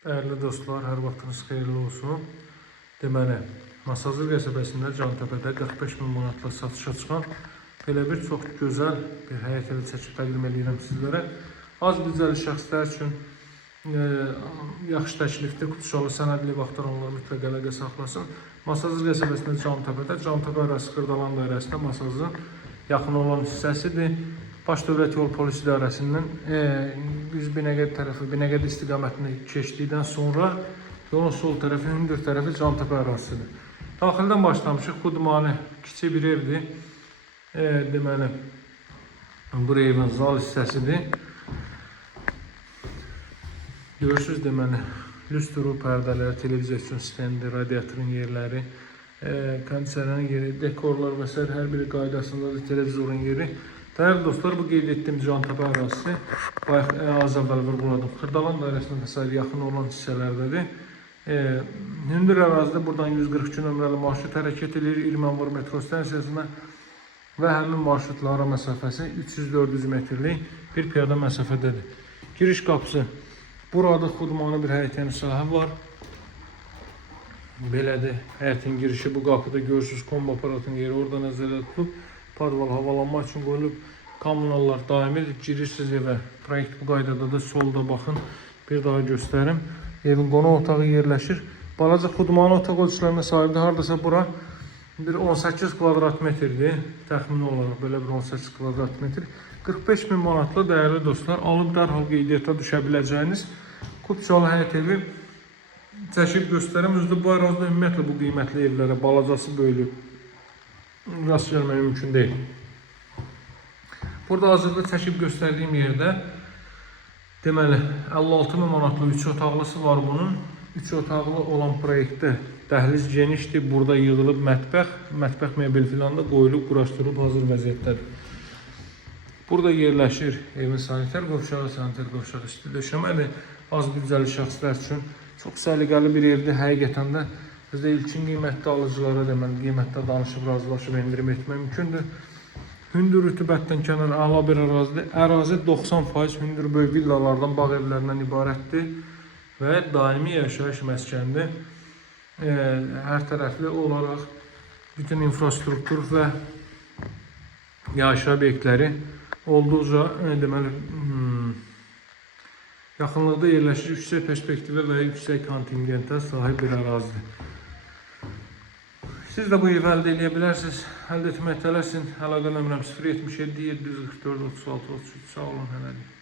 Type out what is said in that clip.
Değerli dostlar, hər vaxtınız xeyirli olsun. Deməli, Masazır qəsəbəsində Cantəpədə 45.000 manatla satışa çıxan belə bir çox gözəl bir həyət evi çəkib təqdim edirəm sizlərə. Az büdcəli şəxslər üçün yaxşı təklifdir. Kutusalı sənədli vaxtaranlar mütləq əlaqə saxlasın. Masazır qəsəbəsində Cantəpə ərazisi Xırdalan dairəsində Masazırın yaxın olan hissəsidir. Baş Dövlət Yol Polis İdarəsindən biz Binəqədi tərəfi, Binəqədi istiqamətində keçdikdən sonra yolun sol tərəfi, hündür tərəfi Cantəpə ərazisidir. Daxildən başlamışıq. Xudmani kiçik bir evdir. Deməli, bu evin zal hissəsidir. Görürsünüz, deməli, lüstru pərdələri, televizyon sistemidir, radiatorun yerləri, kondisionerin yeri, dekorlar və s. hər biri qaydasındadır, televizorun yeri. Değerli dostlar, bu qeyd etdiyim Cantəpə ərazisi, az əvvəl vurğuladım, Xırdalan dairəsinə təsəvvür yaxın olan hissələrdədir. Hündür ərazidə buradan 142 nömrəli marşrut hərəkət edir, İrmanvar metro stansiyasına və həmin marşrutla ara məsafəsi 300-400 metrlik bir piyada məsafədədir. Giriş qapısı burada xudmanı bir həyətən sahə var. Belədir, həyətin girişi bu qapıda görürsünüz, kombo aparatın yeri orada nəzərdə tutulub. Padval havalanma üçün qoyulub, kommunallar daimidir. Girirsiniz evə, proyekt bu qaydada da solda baxın, bir daha göstərim. Evin qonaq otağı yerləşir. Balaca xudmanı otaq ölçülərinə sahibdir. Hardasa bura bir 18 kvadrat metrdir. Təxmini olaraq belə bir 18 kvadrat metr. 45.000 manatla değerli dostlar, alıb dərhal qeydiyyata düşə biləcəyiniz Kupçalı həyət evi çəkib göstərim. Özdə bu ərazidə ümumiyyətlə bu qiymətli evlərə balacası böyülü rast gəlmək mümkün deyil. Burada hazırda çəkib göstərdiyim yerdə deməli 56.000 manatlı 3 otaqlısı var bunun. 3 otaqlı olan proyektdə dəhliz genişdir. Burada yığılıb mətbəx mebel filan da qoyulub, quraşdırılıb hazır vəziyyətdədir. Burada yerləşir evin sanitar qovşağı isti döşəmədir. Az büdcəli şəxslər üçün çox səliqəli bir evdir. Həqiqətən də bizdə ilkin qiymətli alıcılara deməli qiymətdə danışıb razılaşıb endirim etmək mümkündür. Hündür rütubətdən kənar əla bir ərazidir. Ərazi 90% hündür böyük villalardan, bağ evlərindən ibarətdir və daimi yaşayış məskənidir. Hər tərəfli olaraq bütün infrastruktur və yaşayış obyektləri olduqca deməli yaxınlıqda yerləşir, yüksək perspektivə və yüksək kontingentə sahib bir ərazidir. Siz də bu evi əldə edə bilərsiniz. Əldə etmək tələsin. Əlaqə nömrəm 077 744 36 33. Sağ olun, hələlik.